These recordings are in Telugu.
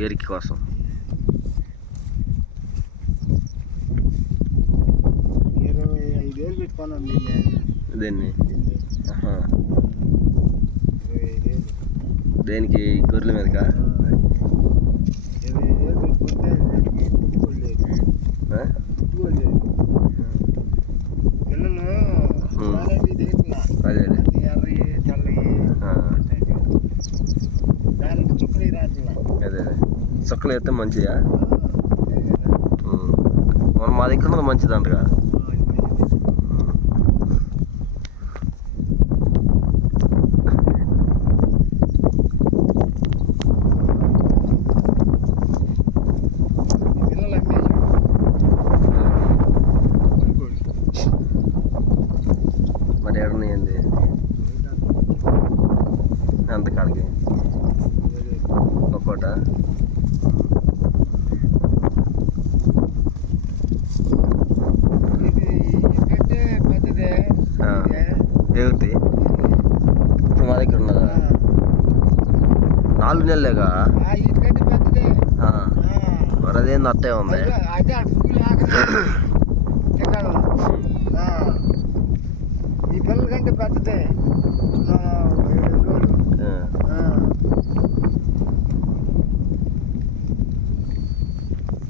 గెరికి కోసం ఇరవై ఐదేళ్ళు పెట్టుకున్నాం దీన్ని దేనికి? గొర్రెల మీదకా? ఇరవై ఐదేళ్ళు పెట్టుకుంటే చొక్కలు వేస్తే మంచిదా మనం మా దగ్గర ఉన్నది మంచిదంటగా? మరి ఎడనయ్యింది ఎంత కాడికి? ఒక్కోట ఇది ఎందుకంటే పెద్దదే ఆ. ఇదే. ఏమిటి ఇప్పుడు మా దగ్గర ఉన్నదా. నాలుగు నెలలేగా. మరి అదేంది అట్టే ఉంది. ఈ పిల్లల కంటే పెద్దదే.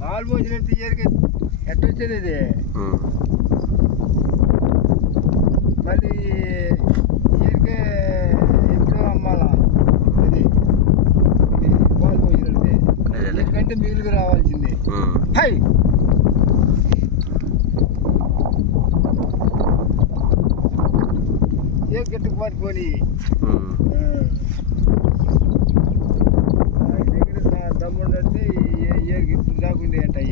పాలు పోసినట్టు ఇయర్కి ఎట్టొచ్చేది ఇది. మళ్ళీ ఎంతో అమ్మాలా. అది పాలు పోయిందంటే ఎందుకంటే మిగులుకు రావాల్సింది. హై! ఏ గట్టుకు పట్టుకొని? దగ్గర దమ్ముండే ఏ ఏ గిట్టు లేకుండా అంటే